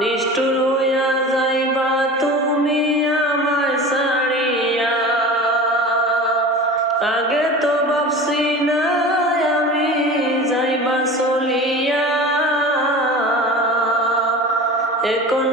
নিষ্ঠুর হইয়া যাইবা তুমি আমার সারিয়া আগে তো ভাবছি না আমি যাইবা চলিয়া। এখন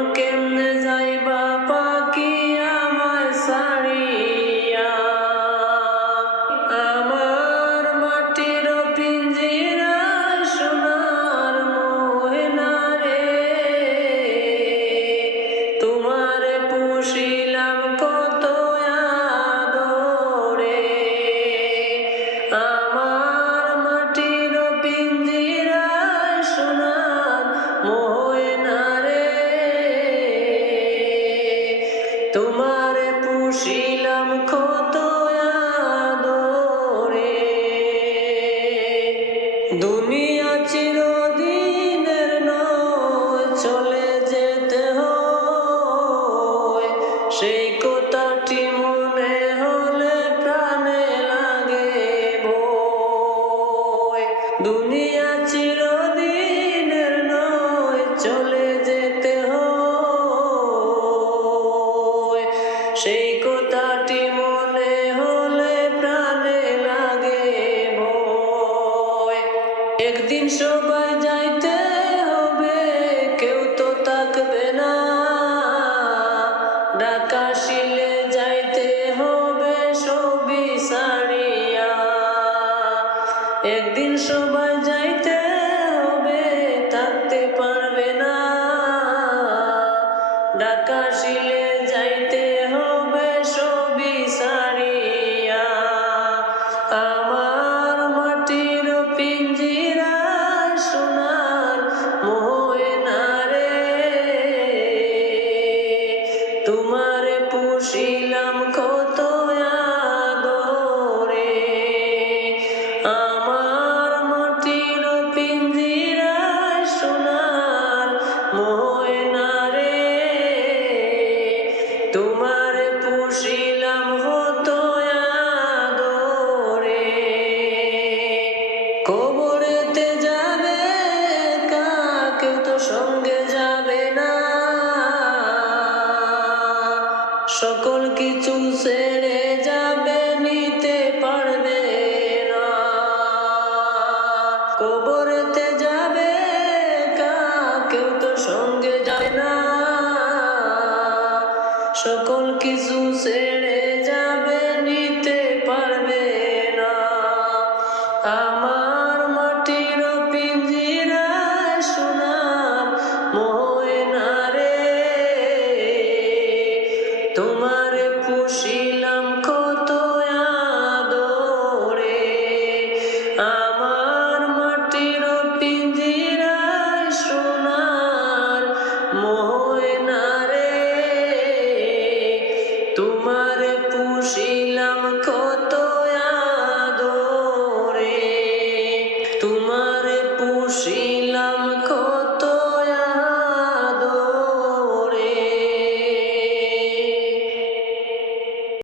দুনিয়া চিরদিনের নয় চলে যেতে হয়। সেই কথাটি মনে একদিন সবাই যাইতে হবে থাকতে পারে ময়না রে তোমার পুষিলাম হতো আদরে। কবরেতে যাবে কাকেও তো সঙ্গে যাবে না। সকল কিছু ছেড়ে যাবে, নিতে পারবে না। কবরেতে না। সকল কিছু ছেড়ে see